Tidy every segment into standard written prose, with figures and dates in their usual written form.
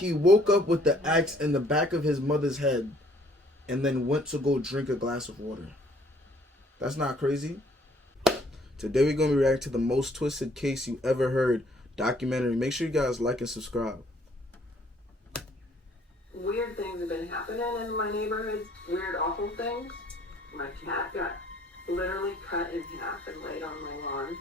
He woke up with the axe in the back of his mother's head and then went to go drink a glass of water. That's not crazy? Today we're going to react to the most twisted case you ever heard documentary. Make sure you guys like and subscribe. Weird things have been happening in my neighborhood. Weird, awful things. My cat got literally cut in half and laid on my lawn.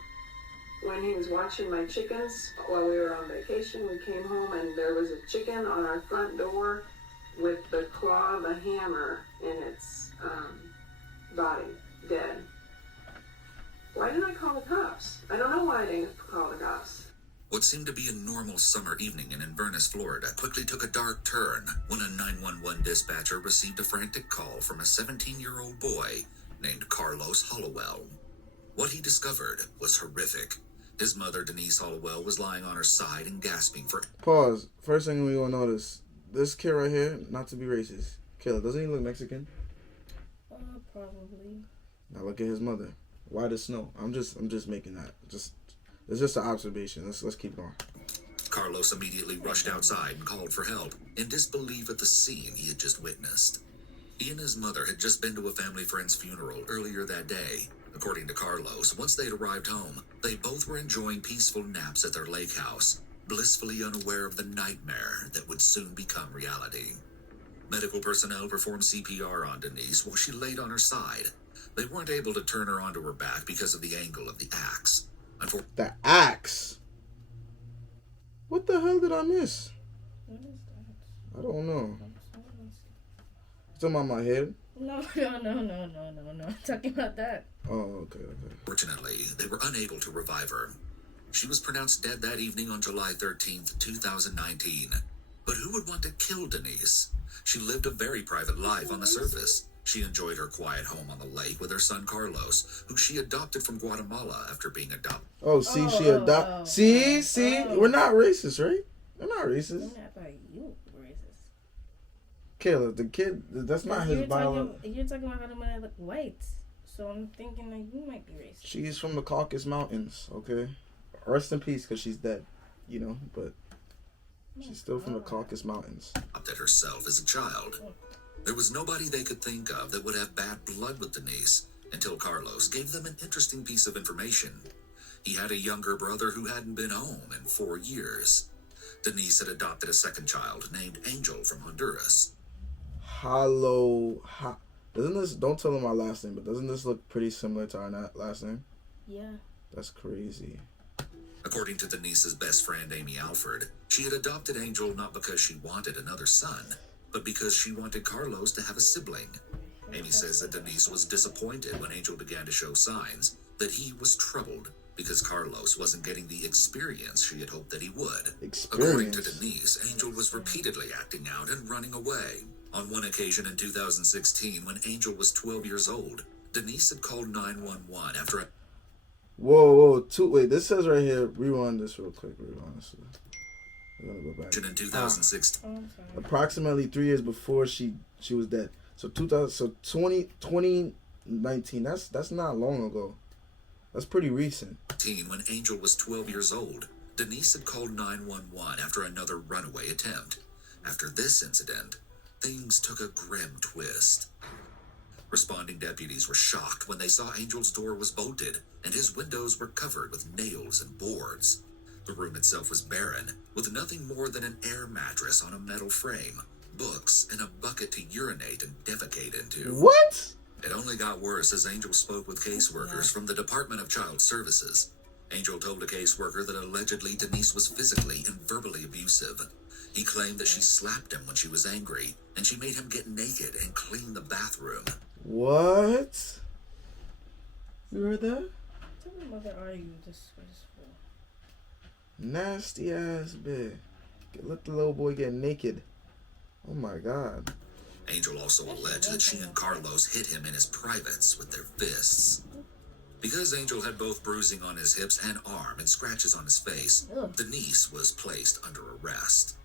When he was watching my chickens while we were on vacation, we came home and there was a chicken on our front door with the claw of a hammer in its body, dead. Why didn't I call the cops? I don't know why I didn't call the cops. What seemed to be a normal summer evening in Inverness, Florida, quickly took a dark turn when a 911 dispatcher received a frantic call from a 17-year-old boy named Carlos Hollowell. What he discovered was horrific. His mother, Denise Hollowell, was lying on her side and gasping for... Pause. First thing we want to notice, this kid right here, not to be racist. Kayla, doesn't he look Mexican? Probably. Now look at his mother. Why the snow? I'm just making that. It's just an observation. Let's keep going. Carlos immediately rushed outside and called for help, in disbelief at the scene he had just witnessed. He and his mother had just been to a family friend's funeral earlier that day. According to Carlos, once they'd arrived home, they both were enjoying peaceful naps at their lake house, blissfully unaware of the nightmare that would soon become reality. Medical personnel performed CPR on Denise while she laid on her side. They weren't able to turn her onto her back because of the angle of the axe. The axe? What the hell did I miss? What is that? I don't know. It's on my head? No. I'm talking about that. Oh, okay. Fortunately, they were unable to revive her. She was pronounced dead that evening on July 13th, 2019. But who would want to kill Denise? She lived a very private life on the surface. She enjoyed her quiet home on the lake with her son Carlos, who she adopted from Guatemala after being adopted. Oh, see, she adopted. See, we're not racist, right? We're not racist. I thought you were racist. Kayla, the kid, that's not his biological. You're talking about how the mother look white, so I'm thinking that you might be racist. She's from the Caucasus Mountains, okay? Rest in peace, because she's dead, but she's still from the Caucasus Mountains. Adopted herself as a child. There was nobody they could think of that would have bad blood with Denise until Carlos gave them an interesting piece of information. He had a younger brother who hadn't been home in 4 years. Denise had adopted a second child named Angel from Honduras. Doesn't this, don't tell them our last name, but doesn't this look pretty similar to our last name? Yeah. That's crazy. According to Denise's best friend, Amy Alford, she had adopted Angel not because she wanted another son, but because she wanted Carlos to have a sibling. Amy says that Denise was disappointed when Angel began to show signs that he was troubled because Carlos wasn't getting the experience she had hoped that he would. According to Denise, Angel was repeatedly acting out and running away. On one occasion in 2016, when Angel was 12 years old, Denise had called 911 after a... Whoa, wait, this says right here, rewind this real quick, rewind this. We're gonna go back. In 2016. Approximately 3 years before she was dead. So 2019. That's not long ago. That's pretty recent. When Angel was 12 years old, Denise had called 911 after another runaway attempt. After this incident, things took a grim twist. Responding deputies were shocked when they saw Angel's door was bolted and his windows were covered with nails and boards. The room itself was barren, with nothing more than an air mattress on a metal frame, books, and a bucket to urinate and defecate into. What? It only got worse as Angel spoke with caseworkers from the Department of Child Services. Angel told a caseworker that allegedly Denise was physically and verbally abusive. He claimed that she slapped him when she was angry, and she made him get naked and clean the bathroom. What? You heard that? Tell me, mother, are you disgraceful? Nasty ass bitch. Let the little boy get naked. Oh my God. Angel also alleged that she and Carlos hit him in his privates with their fists. Because Angel had both bruising on his hips and arm and scratches on his face, Denise was placed under arrest.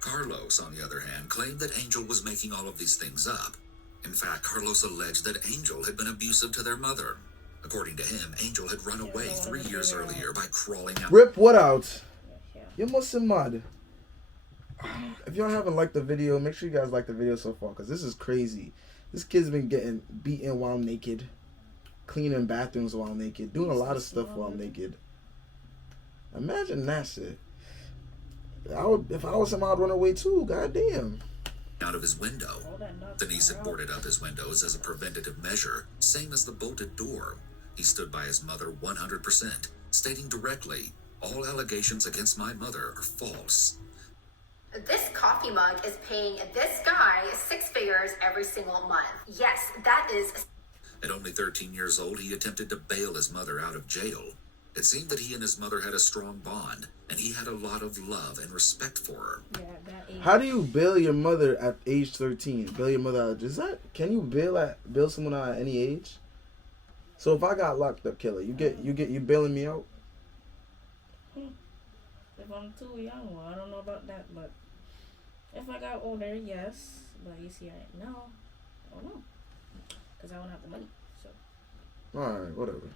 Carlos, on the other hand, claimed that Angel was making all of these things up. In fact, Carlos alleged that Angel had been abusive to their mother. According to him, Angel had run away 3 years earlier by crawling out. Rip what out? You must be mad. if y'all haven't liked the video, make sure you guys like the video so far, because this is crazy. This kid's been getting beaten while naked, cleaning bathrooms while naked, doing a lot of stuff while naked. Imagine that shit. If I was him, I'd run away too. Goddamn. Out of his window. Denise had boarded up his windows as a preventative measure, same as the bolted door. He stood by his mother 100%, stating directly, "All allegations against my mother are false." This coffee mug is paying this guy 6 figures every single month. Yes, that is... At only 13 years old, he attempted to bail his mother out of jail. It seemed that he and his mother had a strong bond, and he had a lot of love and respect for her. Yeah, that age. How do you bail your mother at age 13? Bail your mother out? Can you bail someone out at any age? So if I got locked up, killer, you bailing me out? If I'm too young, well, I don't know about that, but if I got older, yes. But you see, right now, I don't know, because I don't have the money. So. All right, whatever.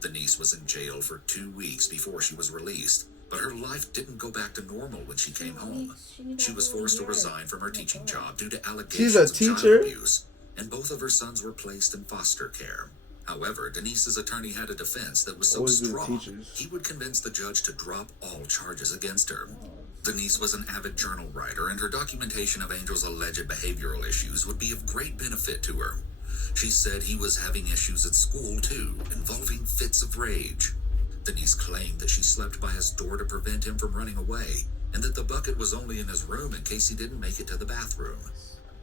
Denise was in jail for 2 weeks before she was released, but her life didn't go back to normal when she came home. She was forced to resign from her teaching job due to allegations of child abuse, and both of her sons were placed in foster care. However, Denise's attorney had a defense that was so strong, he would convince the judge to drop all charges against her. Denise was an avid journal writer, and her documentation of Angel's alleged behavioral issues would be of great benefit to her. She said he was having issues at school, too, involving fits of rage. Denise claimed that she slept by his door to prevent him from running away, and that the bucket was only in his room in case he didn't make it to the bathroom.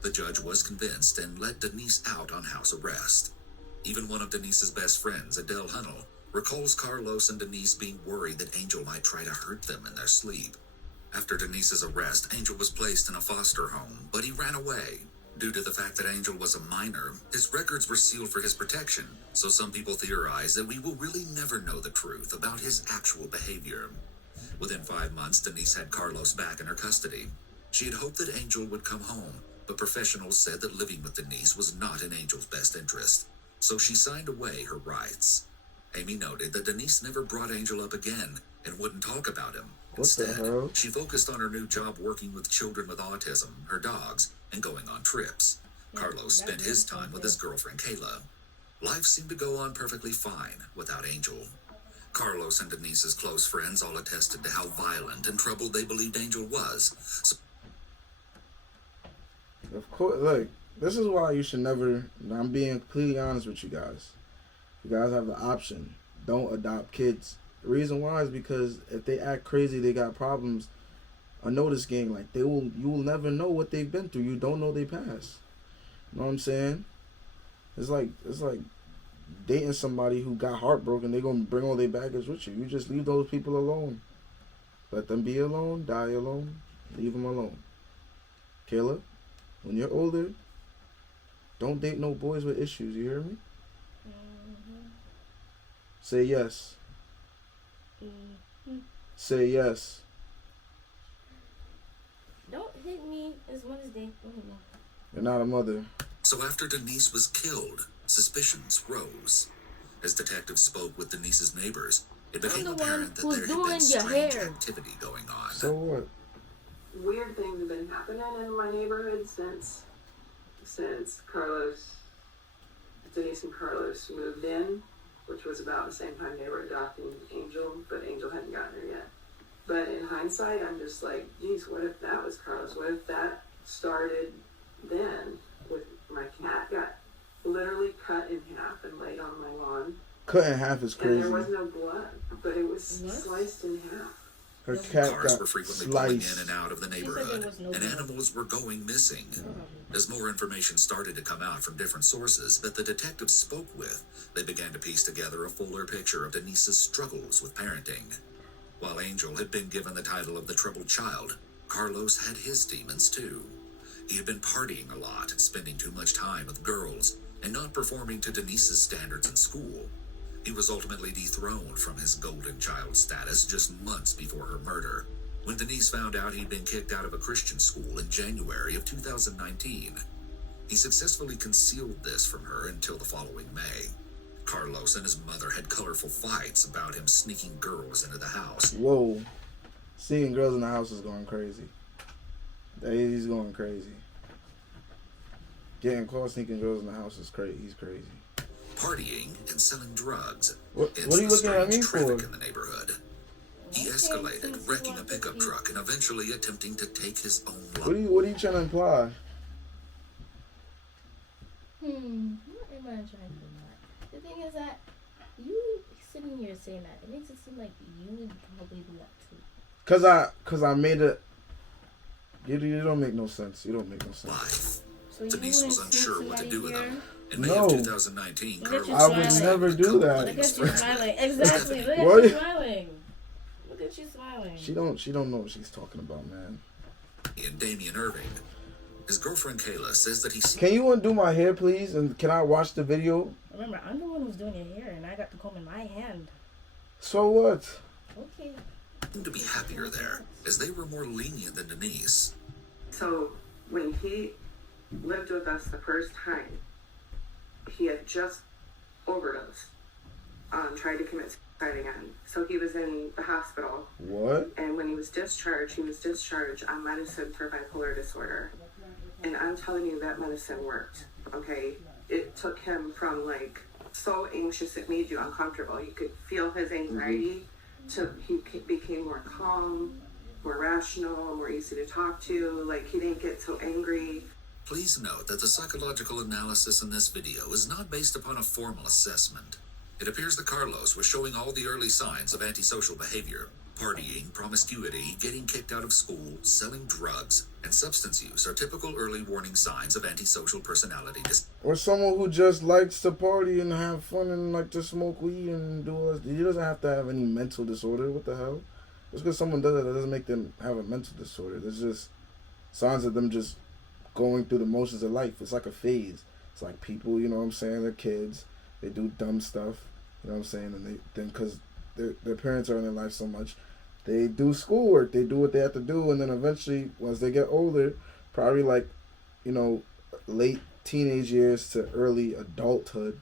The judge was convinced and let Denise out on house arrest. Even one of Denise's best friends, Adele Hunnell, recalls Carlos and Denise being worried that Angel might try to hurt them in their sleep. After Denise's arrest, Angel was placed in a foster home, but he ran away. Due to the fact that Angel was a minor, his records were sealed for his protection, so some people theorize that we will really never know the truth about his actual behavior. Within 5 months, Denise had Carlos back in her custody. She had hoped that Angel would come home, but professionals said that living with Denise was not in Angel's best interest, so she signed away her rights. Amy noted that Denise never brought Angel up again and wouldn't talk about him. Instead, she focused on her new job working with children with autism, her dogs, and going on trips. Carlos spent his time with his girlfriend Kayla. Life seemed to go on perfectly fine without Angel. Carlos and Denise's close friends all attested to how violent and troubled they believed Angel was. Of course, look, this is why you should never, I'm being completely honest with you guys. You guys have the option. Don't adopt kids. The reason why is because if they act crazy, they got problems. A notice gang, like you will never know what they've been through. You don't know they past. You know what I'm saying? It's like dating somebody who got heartbroken. They're gonna bring all their baggage with you. You just leave those people alone. Let them be alone, die alone, leave them alone. Kayla, when you're older, don't date no boys with issues. You hear me? Mm-hmm. Say yes. Mm-hmm. Say yes. Don't hit me as much as they. You're not a mother. So after Denise was killed, suspicions rose. As detectives spoke with Denise's neighbors, it became apparent that there had been strange activity going on. So what? Weird things have been happening in my neighborhood since Denise and Carlos moved in, which was about the same time they were adopting Angel, but Angel hadn't gotten her yet. But in hindsight, I'm just like, geez, what if that was Carlos? What if that started then? With my cat got literally cut in half and laid on my lawn. Cut in half is crazy. And there was no blood, but it was sliced in half. Her cat Cars got were frequently sliced. pulling in and out of the neighborhood, and animals were going missing. As more information started to come out from different sources that the detectives spoke with, they began to piece together a fuller picture of Denise's struggles with parenting. While Angel had been given the title of the troubled child, Carlos had his demons too. He had been partying a lot, spending too much time with girls, and not performing to Denise's standards in school. He was ultimately dethroned from his golden child status just months before her murder, when Denise found out he'd been kicked out of a Christian school in January of 2019. He successfully concealed this from her until the following May. Carlos and his mother had colorful fights about him sneaking girls into the house. Whoa. Seeing girls in the house is going crazy. He's going crazy. Getting caught sneaking girls in the house is crazy. He's crazy. Partying and selling drugs. What Hence are you the looking at strange me traffic for? in the neighborhood. He Okay, escalated, since you wrecking a want to pickup be- truck and eventually attempting to take his own life. What are you trying to imply? What am I trying to do? The thing is that you sitting here saying that, it makes it seem like you would probably do that too. Cause I made it. You don't make no sense. You don't make no sense. Life. So you Denise was wouldn't sneak unsure what to somebody do with here? him. In May No. of 2019, Look at Carlos you I would smiling. never do that. Look at you smiling. Exactly. Look What? at you smiling. Look at you smiling. She don't know what she's talking about, man. And Damian Irving. His girlfriend Kayla says that he Can you undo my hair, please? And can I watch the video? Remember, I'm the one who's doing your hair, and I got the comb in my hand. So what? Okay. seemed to be happier there, as they were more lenient than Denise. So when he lived with us the first time, he had just overdosed, tried to commit suicide again. So he was in the hospital. What? And when he was discharged on medicine for bipolar disorder. And I'm telling you, that medicine worked, okay? It took him from, like, so anxious it made you uncomfortable. You could feel his anxiety to he became more calm, more rational, more easy to talk to. Like, he didn't get so angry. Please note that the psychological analysis in this video is not based upon a formal assessment. It appears that Carlos was showing all the early signs of antisocial behavior. Partying, promiscuity, getting kicked out of school, selling drugs, and substance use are typical early warning signs of antisocial personality disorder. Or someone who just likes to party and have fun and like to smoke weed and do all this. He doesn't have to have any mental disorder. What the hell? Just because someone does it, that doesn't make them have a mental disorder. There's just signs of them just going through the motions of life. It's like a phase. It's like people, you know what I'm saying? They're kids. They do dumb stuff. You know what I'm saying? And they then because their parents are in their life so much, they do schoolwork. They do what they have to do, and then eventually, once they get older, probably like, you know, late teenage years to early adulthood,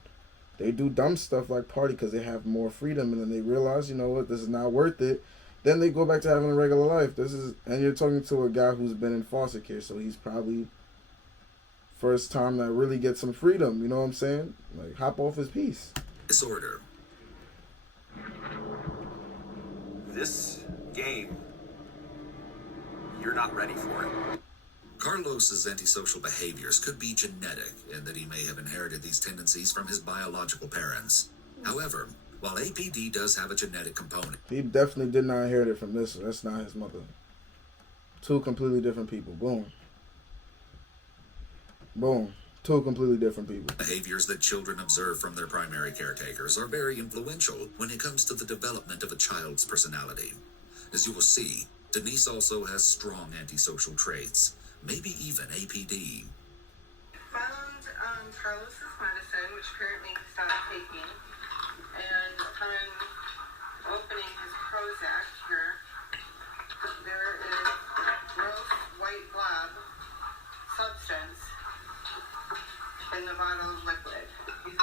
they do dumb stuff like party because they have more freedom, and then they realize, you know what, this is not worth it. Then they go back to having a regular life. And you're talking to a guy who's been in foster care, so he's probably first time that really gets some freedom. You know what I'm saying? Like, hop off his piece. Disorder. This game, you're not ready for it. Carlos's antisocial behaviors could be genetic in that he may have inherited these tendencies from his biological parents. However, while APD does have a genetic component, He definitely did not inherit it from this. That's not his mother. Two completely different people. Boom. Boom. Two completely different people. behaviors that children observe from their primary caretakers are very influential when it comes to the development of a child's personality. As you will see, Denise also has strong antisocial traits, maybe even APD. Found Carlos's medicine, which currently he stopped taking, and upon opening his Prozac here, there is gross white blob substance in the bottle of liquid. He's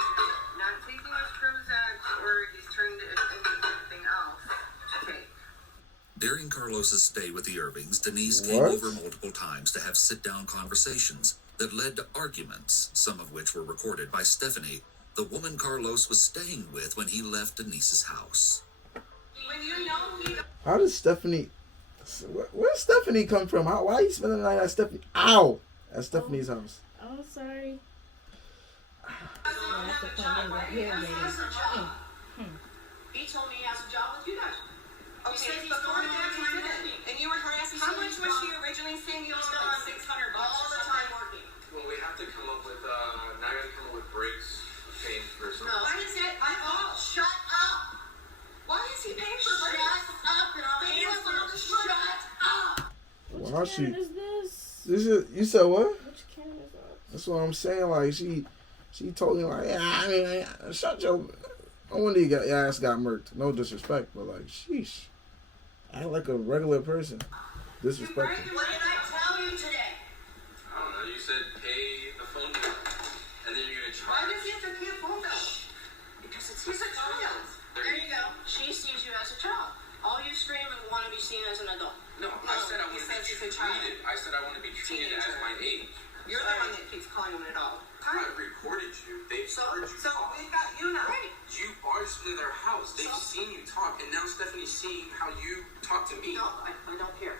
not taking his Prozac, or he's turned it into something else to take. During Carlos's stay with the Irvings, Denise came What? over multiple times to have sit-down conversations that led to arguments, some of which were recorded by Stephanie, the woman Carlos was staying with when he left Denise's house. When you know he How does Stephanie... Where's Stephanie come from? Why are you spending the night at Stephanie... Ow! At Stephanie's house. Oh, sorry. That's the point right here, baby. He told me he has a job with you guys. Okay, said he's before going that on he time didn't. And you were harassing. How said much he's was gone. she originally saying you He's owed gone him? $600 All the time working. Well, we have to come up with, now you have to come up with breaks paid for something. No. Why is that my fault? Shut up! Why is he paying for breaks? Shut up and I'll answer. Shut up! Which Why Karen she- is this? You said what? Which Karen is that? That's what I'm saying. Like, she told me, like, yeah, I mean, shut your... No wonder your ass got murked. No disrespect, but, like, sheesh. Act like a regular person. Disrespectful. What did I tell you today? I don't know, you said pay the phone bill, and then you're gonna Why charge. does he have to pay a phone bill? Because He's a child. There you go. She sees you as a child. All you scream and want to be seen as an adult. No, I said I he want to says be he's a child. treated. I said I want to to be treated as my age. You're the one that keeps calling him an adult. I recorded you. They've heard you So talk. we got you now. Right. You barged into their house. They've seen you talk, and now Stephanie's seeing how you talk to me. No, I don't care.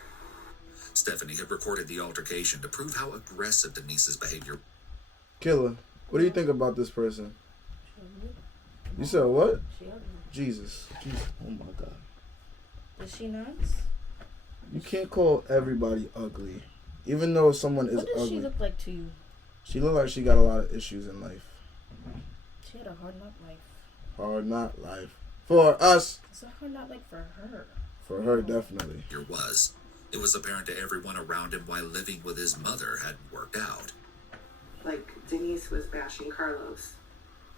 Stephanie had recorded the altercation to prove how aggressive Denise's behavior. Killer, what do you think about this person? You said what? She ugly. Jesus. Oh my God. Is she nuts? You can't call everybody ugly, even though someone is What does ugly. she look like to you? She look like she got a lot of issues in life. She had a hard knock life. Hard not life. For us. It's a hard knock life for her. For her, definitely. Was. It was apparent to everyone around him why living with his mother hadn't worked out. Like, Denise was bashing Carlos.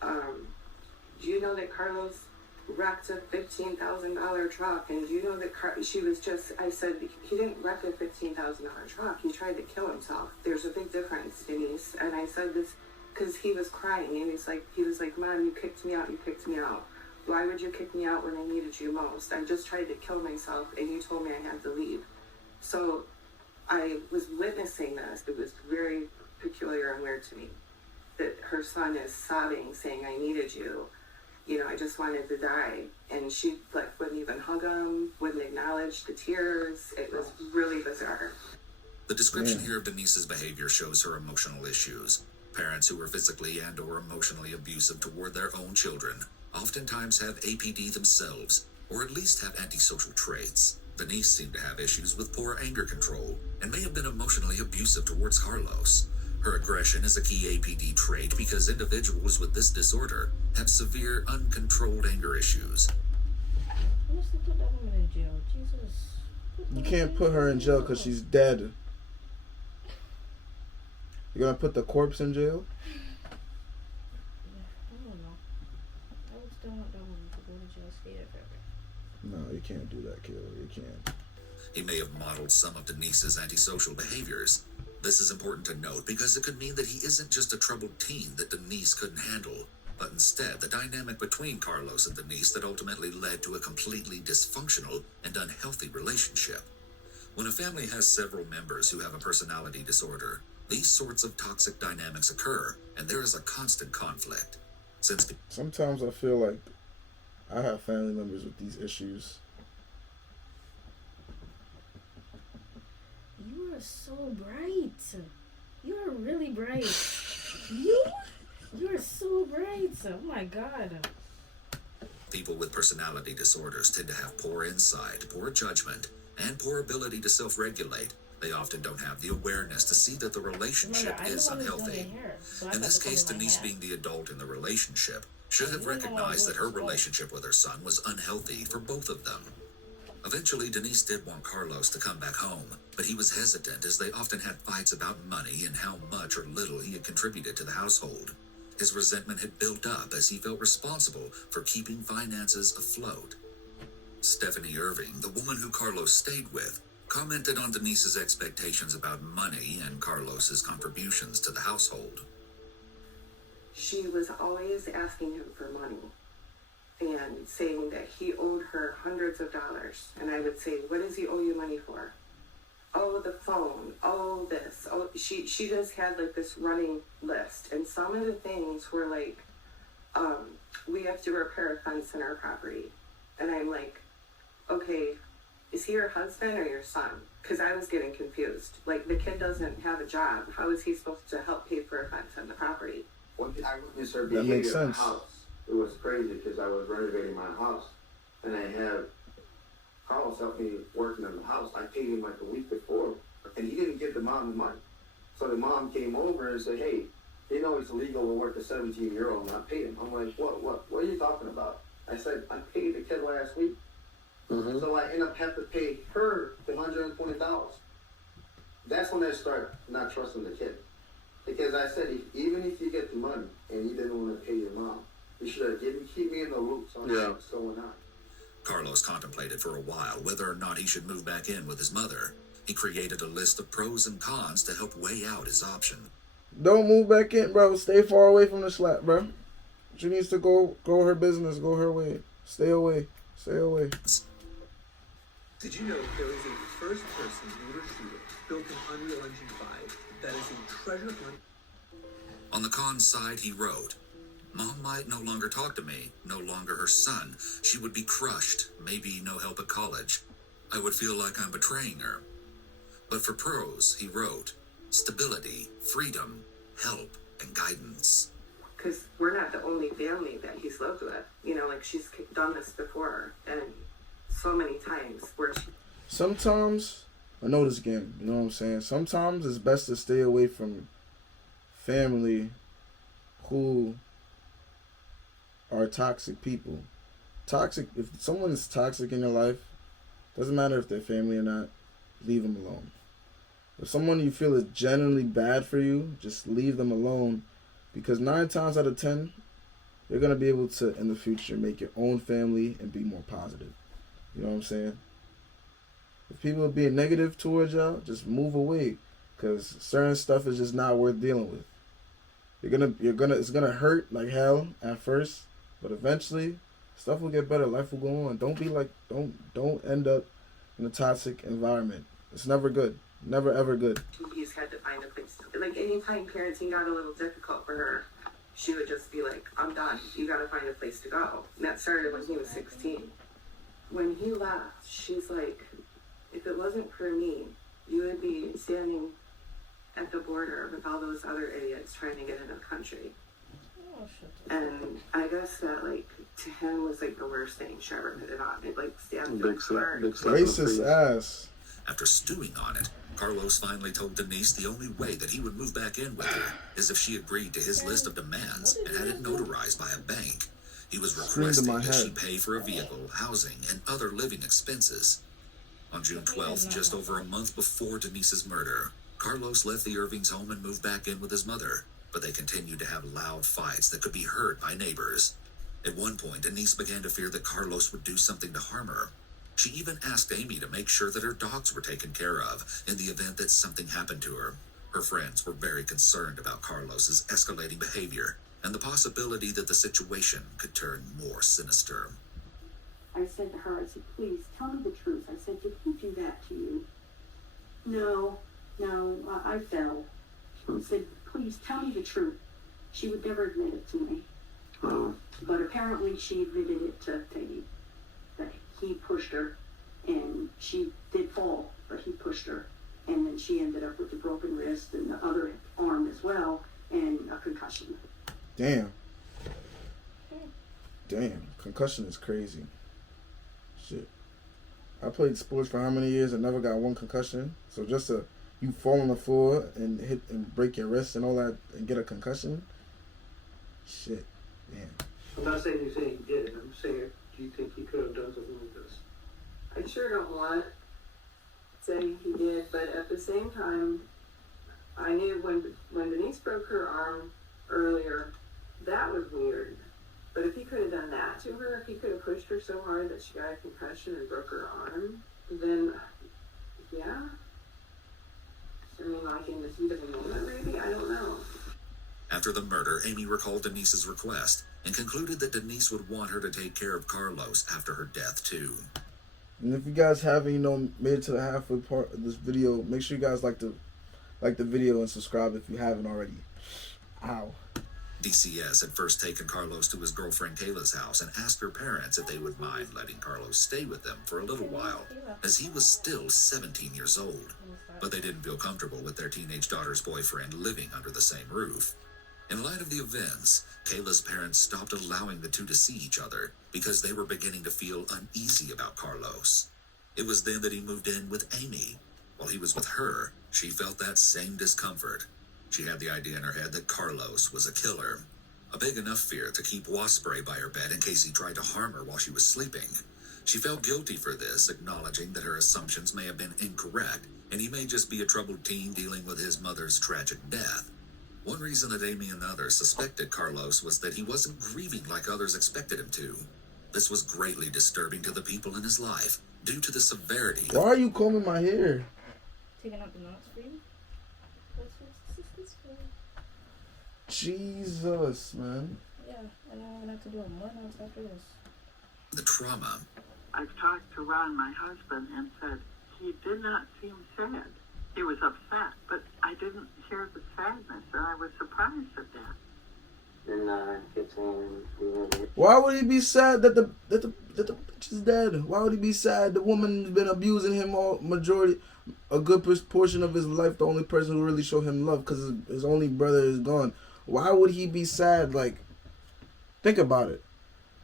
Do you know that Carlos wrecked a $15,000 truck? And do you know that I said, he didn't wreck a $15,000 truck. He tried to kill himself. There's a big difference, Denise. And I said this because he was crying. And he was like, Mom, you kicked me out. Why would you kick me out when I needed you most? I just tried to kill myself, and you told me I had to leave. So I was witnessing this. It was very peculiar and weird to me that her son is sobbing, saying, I needed you. You know, I just wanted to die. And she wouldn't even hug him, wouldn't acknowledge the tears. It was really bizarre. The description here of Denise's behavior shows her emotional issues. Parents who are physically and or emotionally abusive toward their own children oftentimes have APD themselves, or at least have antisocial traits. Denise seemed to have issues with poor anger control and may have been emotionally abusive towards Carlos. Her aggression is a key APD trait because individuals with this disorder have severe uncontrolled anger issues. Who's to put that woman in jail? Jesus. You can't put her in jail because she's dead. You're gonna put the corpse in jail? I don't know. I would still want that woman to go to jail, stay there forever. No, you can't do that, killer. You can't. He may have modeled some of Denise's antisocial behaviors. This is important to note because it could mean that he isn't just a troubled teen that Denise couldn't handle, but instead the dynamic between Carlos and Denise that ultimately led to a completely dysfunctional and unhealthy relationship. When a family has several members who have a personality disorder, these sorts of toxic dynamics occur, and there is a constant conflict. Sometimes I feel like I have family members with these issues. You are so bright. You are really bright. You are so bright. Oh my God. People with personality disorders tend to have poor insight, poor judgment, and poor ability to self-regulate. They often don't have the awareness to see that the relationship is unhealthy. In this case, Denise, being the adult in the relationship, should have recognized that her relationship with her son was unhealthy for both of them. Eventually, Denise did want Carlos to come back home, but he was hesitant as they often had fights about money and how much or little he had contributed to the household. His resentment had built up as he felt responsible for keeping finances afloat. Stephanie Irving, the woman who Carlos stayed with, commented on Denise's expectations about money and Carlos's contributions to the household. She was always asking him for money and saying that he owed her hundreds of dollars. And I would say, what does he owe you money for? Oh, the phone. Oh, this. Oh, she just had this running list. And some of the things were we have to repair a fence in our property. And I'm like, okay, is he your husband or your son? Because I was getting confused. The kid doesn't have a job. How is he supposed to help pay for a fence on the property? When I witnessed her That makes behavior in the sense. house, it was crazy because I was renovating my house, and I had Carlos help me working in the house. I paid him a week before, and he didn't give the mom the money. So the mom came over and said, "Hey, you know it's illegal to work a 17-year-old and not pay him." I'm like, "What are you talking about?" I said, "I paid the kid last week." Mm-hmm. So I end up having to pay her the $120. That's when I start not trusting the kid. Because I said, even if you get the money and you didn't want to pay your mom, you should have keep me in the loop on what's going on. Carlos contemplated for a while whether or not he should move back in with his mother. He created a list of pros and cons to help weigh out his option. Don't move back in, bro. Stay far away from the slap, bro. She needs to go her business, go her way. Stay away. Stay away. Did you know there is a first person who was shooter built in Unreal Engine 5 that is a treasure hunt. On the con side, he wrote, Mom might no longer talk to me, no longer her son. She would be crushed, maybe no help at college. I would feel like I'm betraying her. But for pros, he wrote, stability, freedom, help, and guidance. Because we're not the only family that he's lived with. You know, like, she's done this before, and so many times where she... Sometimes, I know this game, you know what I'm saying? Sometimes it's best to stay away from family who are toxic people. Toxic, if someone is toxic in your life, doesn't matter if they're family or not, leave them alone. If someone you feel is genuinely bad for you, just leave them alone, because 9 times out of 10, you're going to be able to, in the future, make your own family and be more positive. You know what I'm saying? If people are being negative towards y'all, just move away, because certain stuff is just not worth dealing with. It's gonna hurt like hell at first, but eventually stuff will get better. Life will go on. Don't end up in a toxic environment. It's never good. Never ever good. He's had to find a place. Like, anytime parenting got a little difficult for her, she would just be like, I'm done. You gotta find a place to go. And that started when he was 16. When he left, she's like, if it wasn't for me, you would be standing at the border with all those other idiots trying to get into the country. Oh, And I guess that, like, to him was like the worst thing she ever put it on. It, like, stands Big slap. Racist ass. After stewing on it, Carlos finally told Denise the only way that he would move back in with her is if she agreed to his list of demands and had it notarized by a bank. He was requesting that she pay for a vehicle, housing, and other living expenses. On June 12th, just over a month before Denise's murder, Carlos left the Irving's home and moved back in with his mother, but they continued to have loud fights that could be heard by neighbors. At one point, Denise began to fear that Carlos would do something to harm her. She even asked Amy to make sure that her dogs were taken care of in the event that something happened to her. Her friends were very concerned about Carlos's escalating behavior and the possibility that the situation could turn more sinister. I said to her, I said, please, tell me the truth. I said, did he do that to you? No, I fell. I said, please, tell me the truth. She would never admit it to me. But apparently she admitted it to Peggy, that he pushed her, and she did fall, but he pushed her. And then she ended up with a broken wrist and the other arm as well, and a concussion. Damn. Concussion is crazy. Shit. I played sports for how many years and never got one concussion. So just you fall on the floor and hit and break your wrist and all that and get a concussion. Shit. Damn. I'm not saying you say he did it. I'm saying, do you think he could have done something like this? I sure don't want to say he did, but at the same time, I knew when Denise broke her arm earlier, that was weird. But if he could have done that to her, if he could have pushed her so hard that she got a concussion and broke her arm, then, yeah. I mean, like in the heat of the moment, maybe? I don't know. After the murder, Amy recalled Denise's request and concluded that Denise would want her to take care of Carlos after her death, too. And if you guys haven't, made it to the halfway part of this video, make sure you guys like the video and subscribe if you haven't already. Ow. DCS had first taken Carlos to his girlfriend Kayla's house and asked her parents if they would mind letting Carlos stay with them for a little while, as he was still 17 years old. But they didn't feel comfortable with their teenage daughter's boyfriend living under the same roof. In light of the events, Kayla's parents stopped allowing the two to see each other because they were beginning to feel uneasy about Carlos. It was then that he moved in with Amy. While he was with her, she felt that same discomfort. She had the idea in her head that Carlos was a killer. A big enough fear to keep wasp spray by her bed in case he tried to harm her while she was sleeping. She felt guilty for this, acknowledging that her assumptions may have been incorrect, and he may just be a troubled teen dealing with his mother's tragic death. One reason that Amy and others suspected Carlos was that he wasn't grieving like others expected him to. This was greatly disturbing to the people in his life, due to the severity. Why are you combing my hair? Taking out the knots for you? Jesus, man. Yeah, and I'm gonna have to do a more knots after this. The trauma. I've talked to Ron, my husband, and said he did not seem sad. he was upset, but I didn't hear the sadness, and I was surprised at that. And kept saying, Why would he be sad that the bitch is dead? Why would he be sad? The woman's been abusing him a good portion of his life. The only person who really showed him love, because his only brother is gone. Why would he be sad? Like, think about it.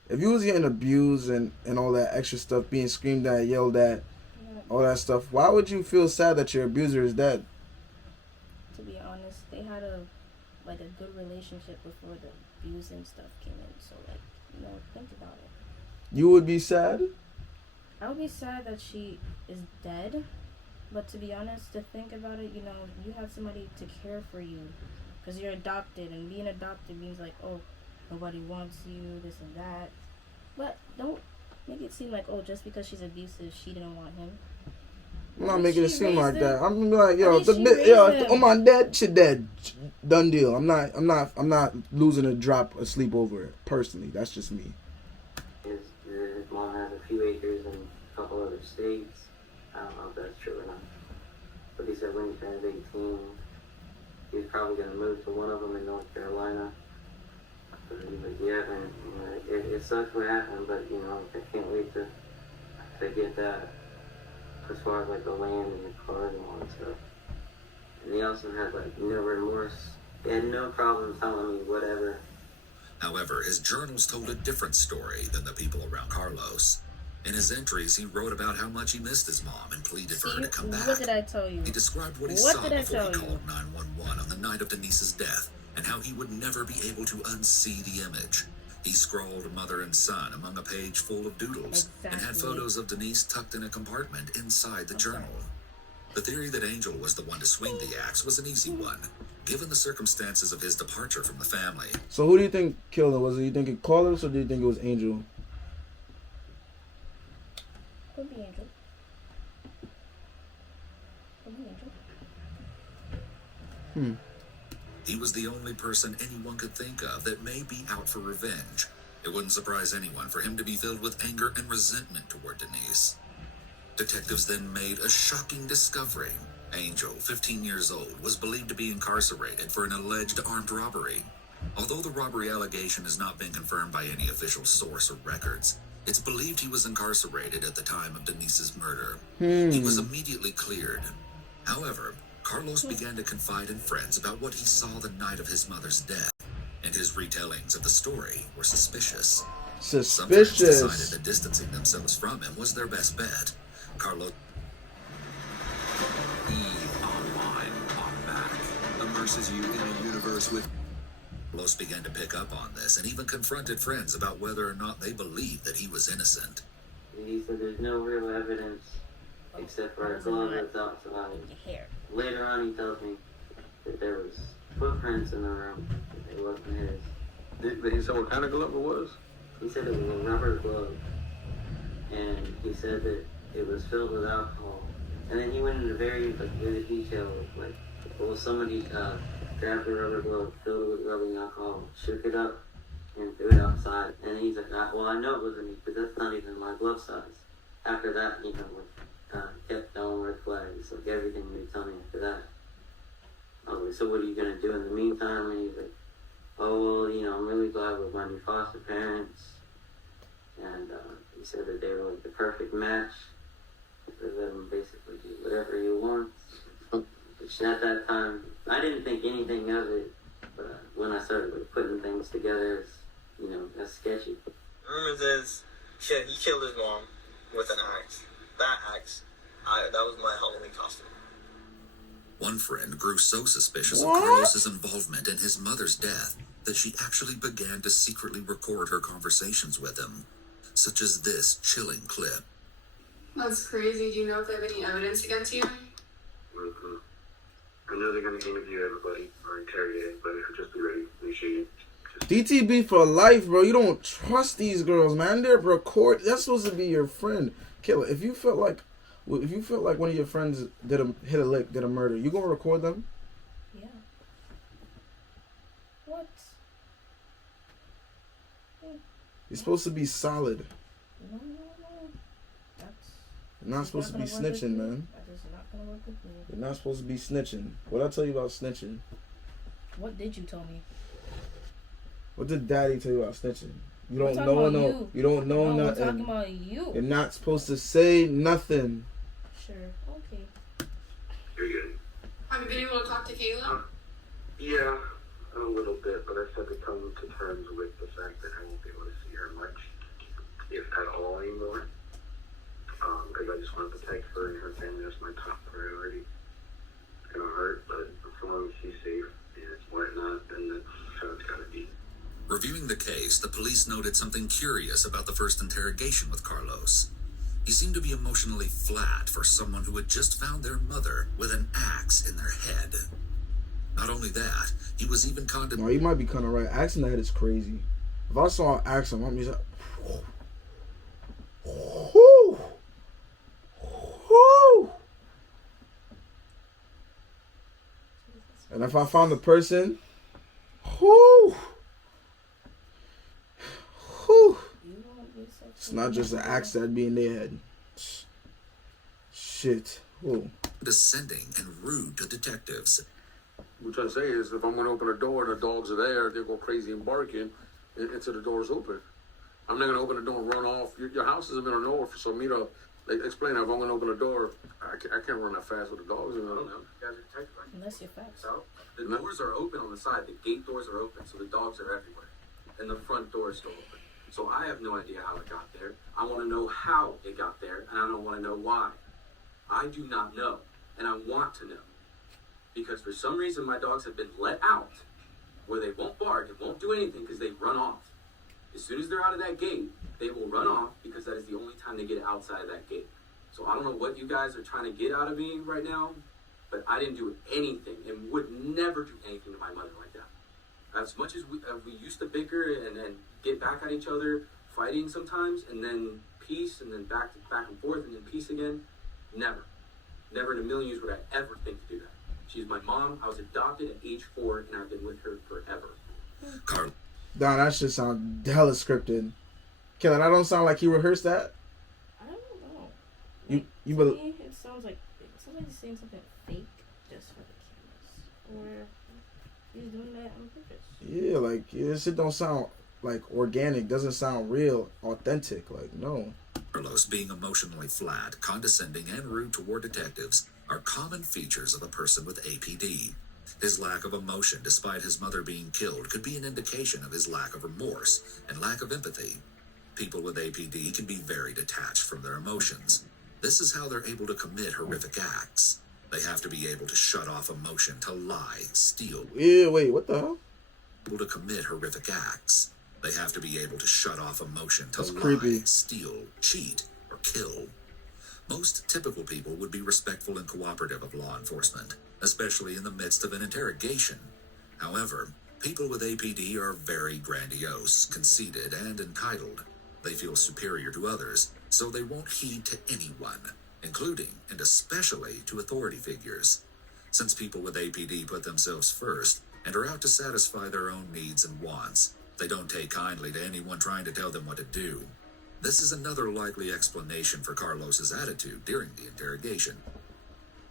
If you was getting abused and all that extra stuff, being screamed at, yelled at, all that stuff, why would you feel sad that your abuser is dead? To be honest, they had a good relationship before the abuse and stuff came in. So think about it. You would be sad? I would be sad that she is dead. But to be honest, to think about it, you have somebody to care for you. Because you're adopted, and being adopted means nobody wants you, this and that. But don't make it seem like, just because she's abusive, she didn't want him. I'm not making it seem like that. I'm like, my dad, she dead. Done deal. I'm not losing a drop of sleep over it. Personally, that's just me. His mom has a few acres in a couple other states. I don't know if that's true or not. But he said when he turns 18, he's probably going to move to one of them in North Carolina. But yeah, man, it sucks what happened, but I can't wait to get that. As far as the land and the cars and all that stuff. And he also had no remorse. He had no problem telling me whatever. However, his journals told a different story than the people around Carlos. In his entries, he wrote about how much he missed his mom and pleaded for her to come back. What did I tell you? He described what he saw before he called 911 on the night of Denise's death, and how he would never be able to unsee the image. He scrawled mother and son among a page full of doodles and had photos of Denise tucked in a compartment inside the journal. The theory that Angel was the one to swing the axe was an easy one, given the circumstances of his departure from the family. So who do you think killed her? Was it, you think it Carlos, or do you think it was Angel? Could be Angel. He was the only person anyone could think of that may be out for revenge. It wouldn't surprise anyone for him to be filled with anger and resentment toward Denise. Detectives then made a shocking discovery. Angel, 15 years old, was believed to be incarcerated for an alleged armed robbery. Although the robbery allegation has not been confirmed by any official source or records, it's believed he was incarcerated at the time of Denise's murder. He was immediately cleared. However, Carlos began to confide in friends about what he saw the night of his mother's death, and his retellings of the story were suspicious. Some friends decided that distancing themselves from him was their best bet. Carlos EVE Online on Mac immerses you in a universe with. Carlos began to pick up on this and even confronted friends about whether or not they believed that he was innocent. He said there's no real evidence except for a glove that's outside. Later on, he tells me that there was footprints in the room. It wasn't his. Did he say what kind of glove it was? He said it was a rubber glove, and he said that it was filled with alcohol. And then he went into very vivid detail, somebody grabbed the rubber glove, filled it with rubbing alcohol, shook it up, and threw it outside. And he's like, I know it wasn't me, because that's not even my glove size. After that, kept telling red flags, everything they tell me after that. I was like, so what are you going to do in the meantime? And he's like, oh, well, I'm really glad with my new foster parents. And he said that they were the perfect match. They let him basically do whatever he wants. Which at that time, I didn't think anything of it. But when I started putting things together, that's sketchy. Rumor says he killed his mom with an axe. That axe, that was my Halloween costume. One friend grew so suspicious of Carlos's involvement in his mother's death that she actually began to secretly record her conversations with him, such as this chilling clip. That's crazy. Do you know if they have any evidence against you? Mm-hmm. I know they're going to interview everybody or interrogate, but if you just be ready, make sure you DTB for life, bro. You don't trust these girls, man. They're that's supposed to be your friend. Killer, if you felt like one of your friends did a murder, you gonna record them? Yeah. What? You're supposed to be solid. No. You're not supposed to be Not gonna work with snitching, me. man. That is not gonna work with me. You're not supposed to be snitching. What'd I tell you about snitching? What did you tell me? What did Daddy tell you about snitching? You We're don't talking know about no. you. You don't know No, we're nothing. talking about you. You're not supposed to say nothing. Sure. Okay. You're good. Have you been able to talk to Kayla? Yeah, a little bit, but I had to come to terms with the fact that I won't be able to see her much, if at all, anymore. Because I just want to protect her and her family. That's my top priority. It's gonna hurt, but as long as she's safe and whatnot, then that's how it's gotta be. Reviewing the case, the police noted something curious about the first interrogation with Carlos. He seemed to be emotionally flat for someone who had just found their mother with an axe in their head. Not only that, he was even No, you might be kind of right. Axe in the head is crazy. If I saw an axe on me, like, whoo, whoo. And if I found the person, whoo, whoo. It's not just an axe that'd be in their head. Shit. Whoa. Descending and rude to detectives. What I'm trying to say is, if I'm going to open a door and the dogs are there, they go crazy and barking until the door's open. I'm not going to open the door and run off. Your house is in the middle of nowhere, so me to explain that if I'm going to open a door, I can't run that fast with the dogs. I don't know. You guys are detectives, right? Unless you're fast. So, the doors are open on the side. The gate doors are open, so the dogs are everywhere. And the front door is still open. So I have no idea how it got there. I want to know how it got there, and I don't want to know why. I do not know, and I want to know. Because for some reason my dogs have been let out where they won't bark and won't do anything because they run off. As soon as they're out of that gate, they will run off because that is the only time they get outside of that gate. So I don't know what you guys are trying to get out of me right now, but I didn't do anything and would never do anything to my mother like that. As much as we used to bicker and get back at each other, fighting sometimes, and then peace, and then back and forth, and then peace again, never. Never in a million years would I ever think to do that. She's my mom. I was adopted at age 4, and I've been with her forever. Nah, that shit sound hella scripted. Killer, that don't sound like he rehearsed that. I don't know. You To will. me, it sounds like he's saying something fake just for the cameras, or he's doing that on purpose. Yeah, like this shit don't sound like organic. Doesn't sound real, authentic. Like no. Carlos being emotionally flat, condescending, and rude toward detectives are common features of a person with APD. His lack of emotion, despite his mother being killed, could be an indication of his lack of remorse and lack of empathy. People with APD can be very detached from their emotions. This is how they're able to commit horrific acts. They have to be able to shut off emotion to lie, steal. Yeah, wait, what the hell? Able to commit horrific acts. They have to be able to shut off emotion to That's lie, creepy. steal, cheat, or kill. Most typical people would be respectful and cooperative of law enforcement, especially in the midst of an interrogation. However, people with APD are very grandiose, conceited, and entitled. They feel superior to others, so they won't heed to anyone, including and especially to authority figures. Since people with APD put themselves first and are out to satisfy their own needs and wants, they don't take kindly to anyone trying to tell them what to do. This is another likely explanation for Carlos's attitude during the interrogation.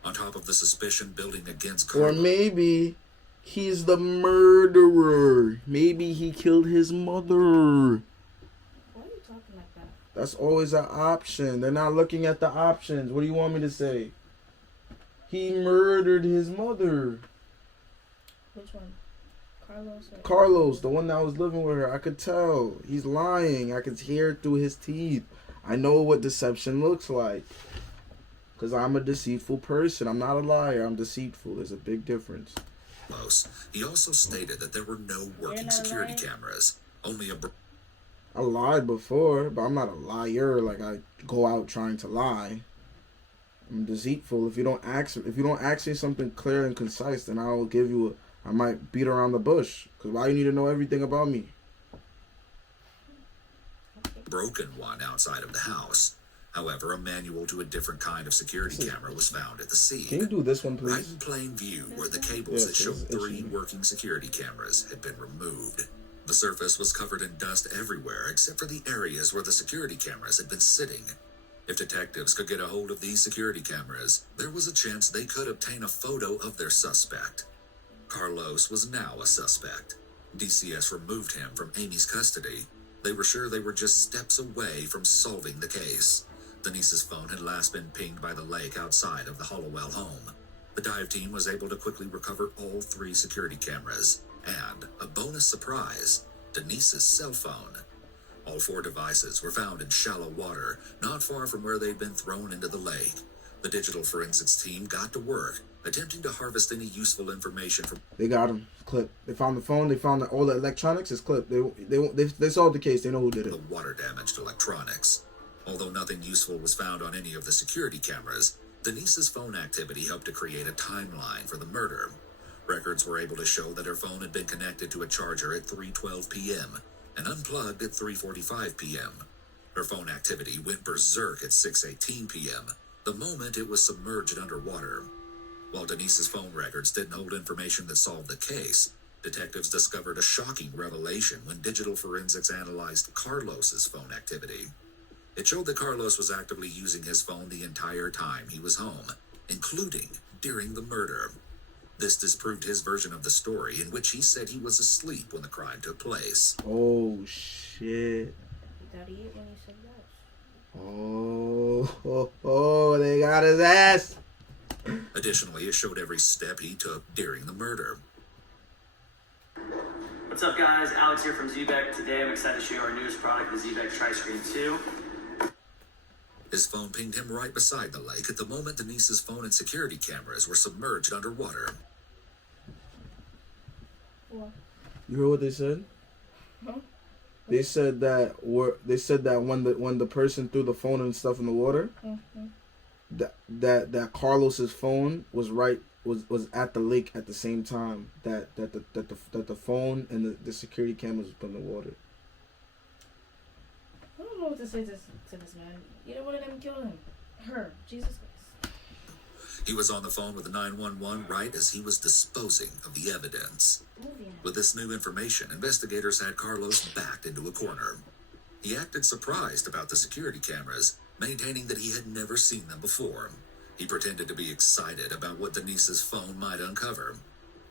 On top of the suspicion building against Or Carlos, maybe he's the murderer. Maybe he killed his mother. Why are you talking like that? That's always an option. They're not looking at the options. What do you want me to say? He murdered his mother. Which one? Carlos or Carlos, the one that was living with her. I could tell. He's lying. I could hear it through his teeth. I know what deception looks like. Because I'm a deceitful person. I'm not a liar. I'm deceitful. There's a big difference. he also stated that there were no working security cameras, only a... I lied before, but I'm not a liar. Like I go out trying to lie. I'm deceitful. If you don't ask me something clear and concise, then I'll give you I might beat around the bush. Because why you need to know everything about me? broken one outside of the house. However, a manual to a different kind of security camera was found at the scene. Can you do this one, Right please? in plain view were the cables that Yes, showed it's 3 itching. working security cameras had been removed. The surface was covered in dust everywhere except for the areas where the security cameras had been sitting. If detectives could get a hold of these security cameras, there was a chance they could obtain a photo of their suspect. Carlos was now a suspect. DCS removed him from Amy's custody. They were sure they were just steps away from solving the case. Denise's phone had last been pinged by the lake outside of the Hollowell home. The dive team was able to quickly recover all 3 security cameras, and, a bonus surprise, Denise's cell phone. All 4 devices were found in shallow water, not far from where they'd been thrown into the lake. The digital forensics team got to work, attempting to harvest any useful information from... They got him. Clip. They found the phone. They found that all the electronics is clipped. They solved the case. They know who did it. The water-damaged electronics. Although nothing useful was found on any of the security cameras, Denise's phone activity helped to create a timeline for the murder. Records were able to show that her phone had been connected to a charger at 3:12 p.m. and unplugged at 3:45 p.m. Her phone activity went berserk at 6:18 p.m., the moment it was submerged underwater. While Denise's phone records didn't hold information that solved the case, detectives discovered a shocking revelation when digital forensics analyzed Carlos's phone activity. It showed that Carlos was actively using his phone the entire time he was home, including during the murder. This disproved his version of the story, in which he said he was asleep when the crime took place. Oh, shit. Got eat when you said that. Oh, they got his ass. Additionally, it showed every step he took during the murder. What's up, guys? Alex here from Zbeck. Today I'm excited to show you our newest product, the Zbeck Tri-Screen 2. His phone pinged him right beside the lake at the moment Denise's phone and security cameras were submerged underwater. What? You heard what they said? Huh? They said that when the person threw the phone and stuff in the water, that Carlos's phone was at the lake at the same time that the phone and the security cameras was in the water. I don't know what to say to this man. Either one of them killed him. Her. Jesus Christ. He was on the phone with 911 right as he was disposing of the evidence. With this new information, investigators had Carlos backed into a corner. He acted surprised about the security cameras, maintaining that he had never seen them before. He pretended to be excited about what Denise's phone might uncover.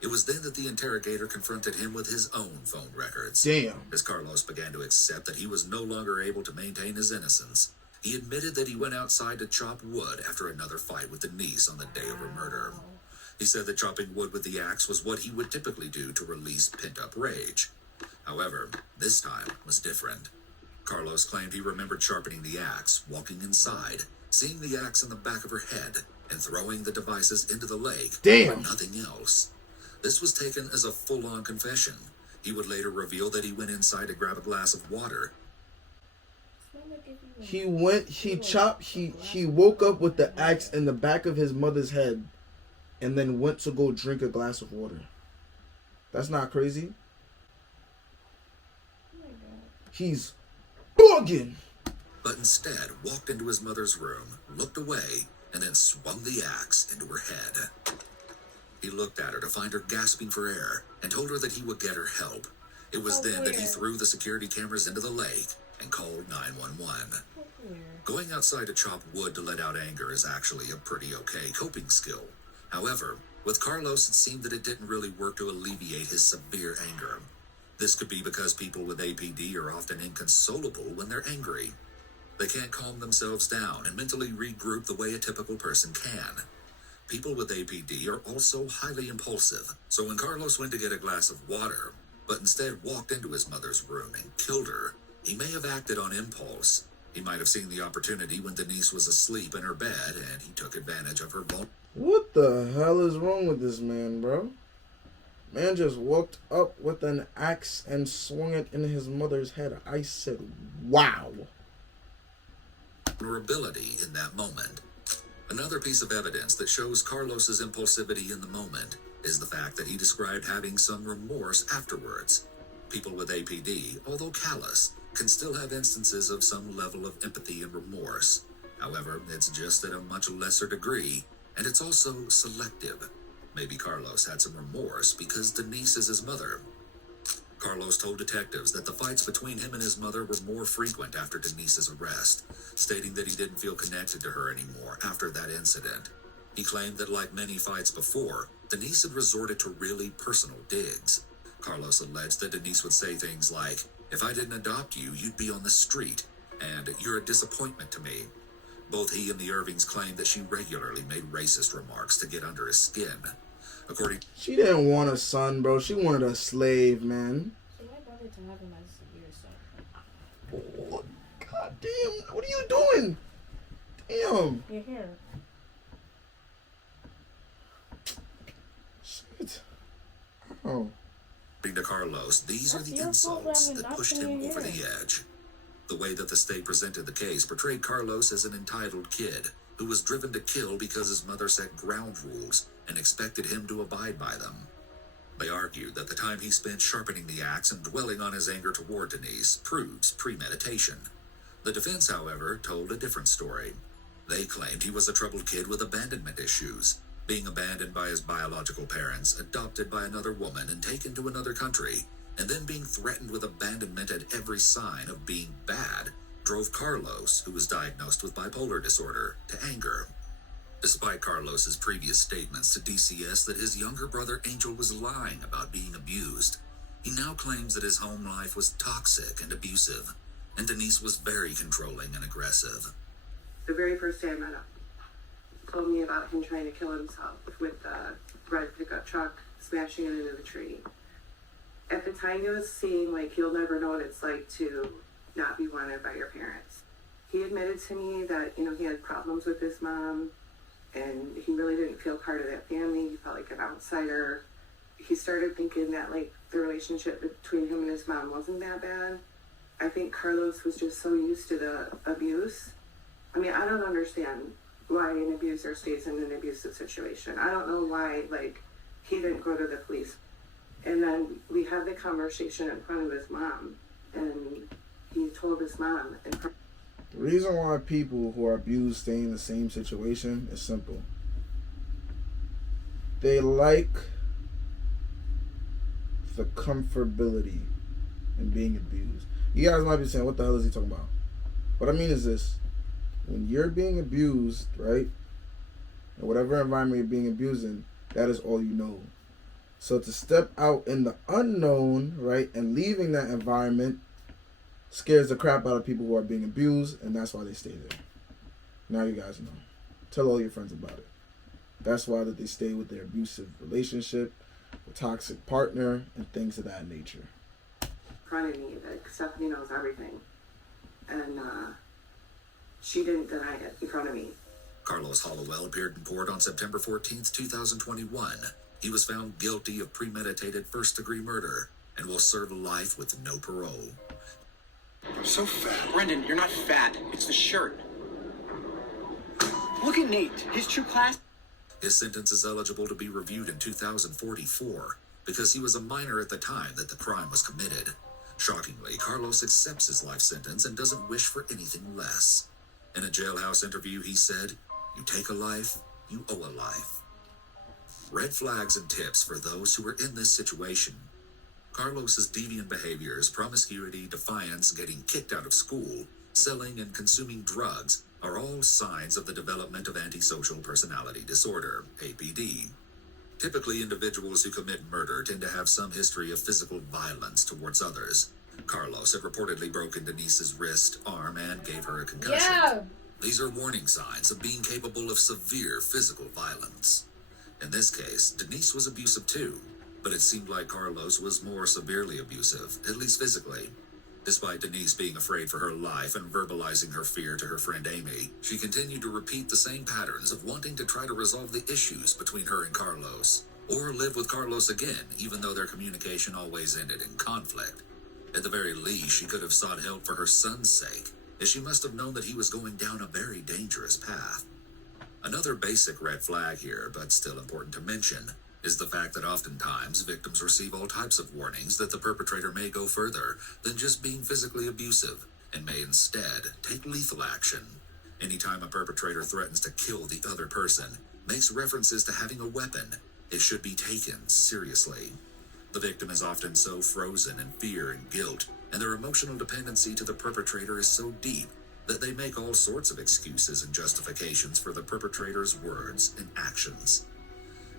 It was then that the interrogator confronted him with his own phone records. Damn. As Carlos began to accept that he was no longer able to maintain his innocence, he admitted that he went outside to chop wood after another fight with Denise on the day of her murder. He said that chopping wood with the axe was what he would typically do to release pent-up rage. However, this time was different. Carlos claimed he remembered sharpening the axe, walking inside, seeing the axe in the back of her head, and throwing the devices into the lake. Damn. But nothing else. This was taken as a full-on confession. He would later reveal that he went inside to grab a glass of water. He woke up with the axe in the back of his mother's head and then went to go drink a glass of water. That's not crazy. He's bugging. But instead walked into his mother's room, looked away, and then swung the axe into her head. He looked at her to find her gasping for air and told her that he would get her help. It was then that he threw the security cameras into the lake and called 911. Going outside to chop wood to let out anger is actually a pretty okay coping skill. However, with Carlos, it seemed that it didn't really work to alleviate his severe anger. This could be because people with APD are often inconsolable when they're angry. They can't calm themselves down and mentally regroup the way a typical person can. People with APD are also highly impulsive, so when Carlos went to get a glass of water, but instead walked into his mother's room and killed her, he may have acted on impulse. He might have seen the opportunity when Denise was asleep in her bed, and he took advantage of her vulnerability. What the hell is wrong with this man, bro? Man just walked up with an axe and swung it in his mother's head. I said, wow. Vulnerability in that moment. Another piece of evidence that shows Carlos's impulsivity in the moment is the fact that he described having some remorse afterwards. People with APD, although callous, can still have instances of some level of empathy and remorse. However, it's just at a much lesser degree, and it's also selective. Maybe Carlos had some remorse because Denise is his mother. Carlos told detectives that the fights between him and his mother were more frequent after Denise's arrest, stating that he didn't feel connected to her anymore after that incident. He claimed that, like many fights before, Denise had resorted to really personal digs. Carlos alleged that Denise would say things like, "If I didn't adopt you, you'd be on the street," and "You're a disappointment to me." Both he and the Irvings claimed that she regularly made racist remarks to get under his skin. She didn't want a son, bro. She wanted a slave, man. She might wanted to have him as your son. Oh, God damn. What are you doing? Damn. Your hair. Shit. Oh. According to Carlos, these are the insults that pushed him over the edge. The way that the state presented the case portrayed Carlos as an entitled kid who was driven to kill because his mother set ground rules and expected him to abide by them. They argued that the time he spent sharpening the axe and dwelling on his anger toward Denise proves premeditation. The defense, however, told a different story. They claimed he was a troubled kid with abandonment issues, being abandoned by his biological parents, adopted by another woman, and taken to another country, and then being threatened with abandonment at every sign of being bad, drove Carlos, who was diagnosed with bipolar disorder, to anger. Despite Carlos's previous statements to DCS that his younger brother Angel was lying about being abused, he now claims that his home life was toxic and abusive, and Denise was very controlling and aggressive. The very first day I met him, told me about him trying to kill himself with a red pickup truck, smashing it into the tree. At the time, he was saying, like, you'll never know what it's like to not be wanted by your parents. He admitted to me that, he had problems with his mom, and he really didn't feel part of that family. He felt like an outsider. He started thinking that, like, the relationship between him and his mom wasn't that bad. I think Carlos was just so used to the abuse. I mean, I don't understand why an abuser stays in an abusive situation. I don't know why, like, he didn't go to the police. And then we had the conversation in front of his mom, and he told his mom. The reason why people who are abused stay in the same situation is simple. They like the comfortability in being abused. You guys might be saying, what the hell is he talking about? What I mean is this. When you're being abused, right, in whatever environment you're being abused in, that is all you know. So to step out in the unknown, right, and leaving that environment scares the crap out of people who are being abused, and that's why they stay there. Now you guys know. Tell all your friends about it. That's why that they stay with their abusive relationship, a toxic partner, and things of that nature. In front of me, like, Stephanie knows everything. And she didn't deny it in front of me. Carlos Hollowell appeared in court on September 14th, 2021. He was found guilty of premeditated first-degree murder and will serve life with no parole. I'm so fat. Brendan, you're not fat. It's the shirt. Look at Nate. His true class. His sentence is eligible to be reviewed in 2044 because he was a minor at the time that the crime was committed. Shockingly, Carlos accepts his life sentence and doesn't wish for anything less. In a jailhouse interview, he said, "You take a life, you owe a life." Red flags and tips for those who are in this situation. Carlos's deviant behaviors, promiscuity, defiance, getting kicked out of school, selling and consuming drugs are all signs of the development of antisocial personality disorder, APD. Typically, individuals who commit murder tend to have some history of physical violence towards others. Carlos had reportedly broken Denise's wrist, arm, and gave her a concussion. Yeah. These are warning signs of being capable of severe physical violence. In this case, Denise was abusive too, but it seemed like Carlos was more severely abusive, at least physically. Despite Denise being afraid for her life and verbalizing her fear to her friend Amy, she continued to repeat the same patterns of wanting to try to resolve the issues between her and Carlos, or live with Carlos again, even though their communication always ended in conflict. At the very least, she could have sought help for her son's sake, as she must have known that he was going down a very dangerous path. Another basic red flag here, but still important to mention, is the fact that oftentimes victims receive all types of warnings that the perpetrator may go further than just being physically abusive and may instead take lethal action. Anytime a perpetrator threatens to kill the other person, makes references to having a weapon, it should be taken seriously. The victim is often so frozen in fear and guilt, and their emotional dependency to the perpetrator is so deep that they make all sorts of excuses and justifications for the perpetrator's words and actions.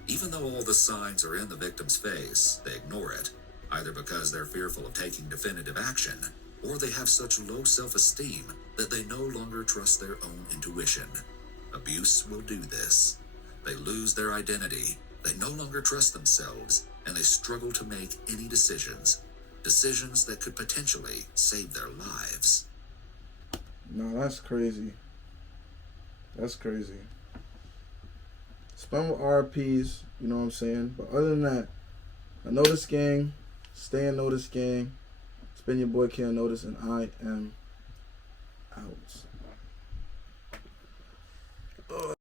Even though all the signs are in the victim's face, they ignore it, either because they're fearful of taking definitive action, or they have such low self-esteem that they no longer trust their own intuition. Abuse will do this. They lose their identity, they no longer trust themselves, and they struggle to make any decisions that could potentially save their lives. No, that's crazy. That's crazy. Spend with RPs, you know what I'm saying? But other than that, I know this gang. Stay in Notice gang. It's been your boy K Notice, and I am out.